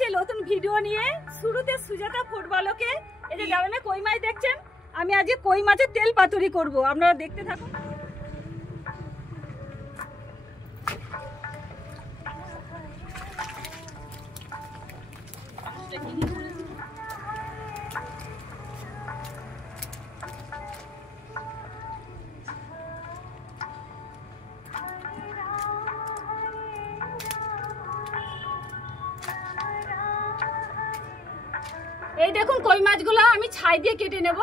যাচ্ছি নতুন ভিডিও নিয়ে। শুরুতে সুজাতা ফুড ব্লগে এই যে জানেন কই মাছ দেখছেন, আমি আজকে কই মাছের তেল পাতুরি করব, আপনারা দেখতে থাকুন। এই দেখুন কই মাছগুলো আমি ছাই দিয়ে কেটে নেব।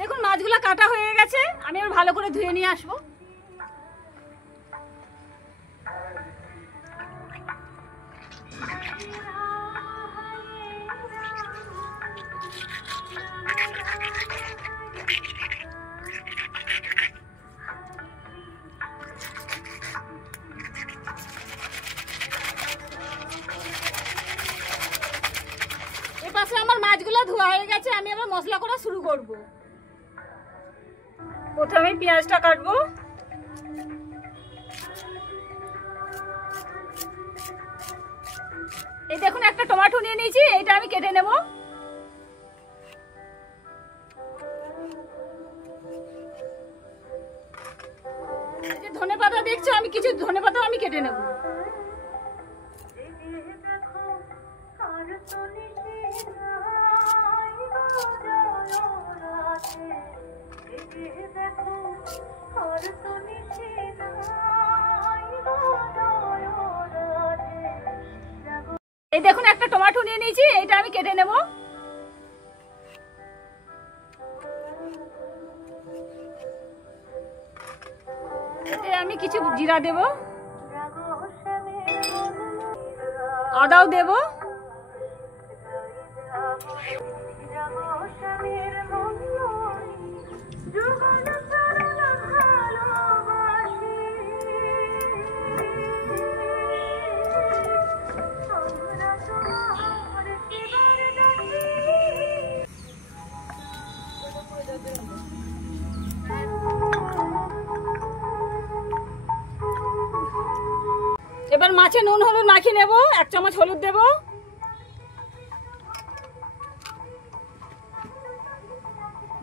দেখুন মাছগুলো কাটা হয়ে গেছে, আমি আবার ভালো করে ধুয়ে নিয়ে আসবো। এপাশে আমার মাছগুলো ধোয়া হয়ে গেছে, আমি আবার মশলা করা শুরু করব। প্রথমে পেঁয়াজটা কাটবো। এই দেখুন একটা টমেটো নিয়ে নিয়েছি, এটা আমি কেটে নেব। এই যে ধনেপাতা দেখছো, আমি কিছু ধনেপাতা আমি কেটে নেব। এই দেখুন একটা টমেটো নিয়ে নিয়েছি, এটা আমি কেটে নেব। এতে আমি কিছু জিরা দেব, আদাও দেব, এবার মাছে নুন হলুদ মাখিয়ে নেব। 1 চামচ হলুদ দেব,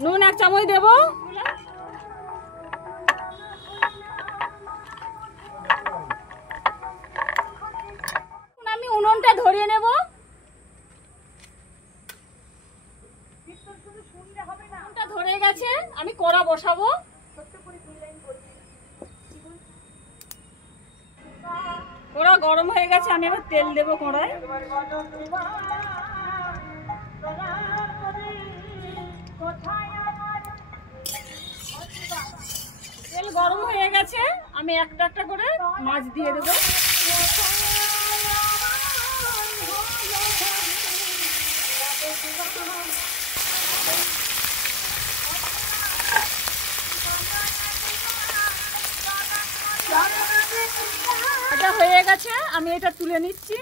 নুন 1 চামচ দেব, আমি উনুনটা ধরিয়ে নেব। উনুনটা ধরে গেছে, আমি কড়া বসাবো। কড়া গরম হয়ে গেছে, আমি এবার তেল দেবো কড়ায়। তেল গরম হয়ে গেছে, আমি একটা একটা করে মাছ দিয়ে দেবো। এটা হয়ে গেছে, আমি এটা তুলে নিচ্ছি।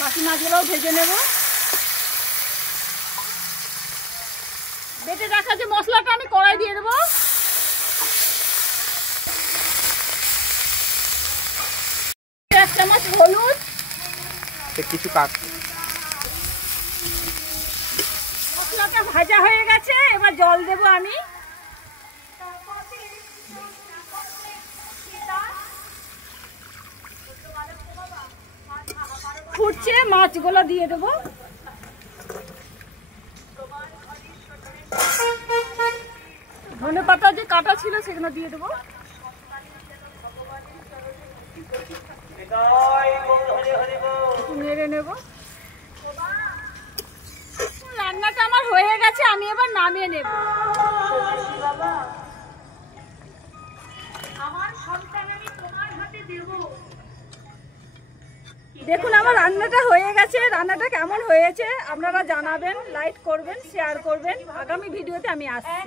বাকি মাছগুলোও ভেজে নেব। বেটে রাখা যে মশলাটা আমি কড়াই দিয়ে দেবো। 1 চামচ হলুদ, কিছু কাট মশলাটা ভাজা হয়ে গেছে, এবার জল দেব আমি। ফুটছে, মাছগুলো দিয়ে দেবো। ধনেপাতা যে কাটা ছিল সেগুলো দিয়ে দেবো। নেড়ে নেব। রান্নাটা আমার হয়ে গেছে, আমি এবার নামিয়ে নেব। দেখুন আমার রান্নাটা হয়ে গেছে। রান্নাটা কেমন হয়েছে আপনারা জানাবেন, লাইক করবেন, শেয়ার করবেন। আগামী ভিডিওতে আমি আসছি।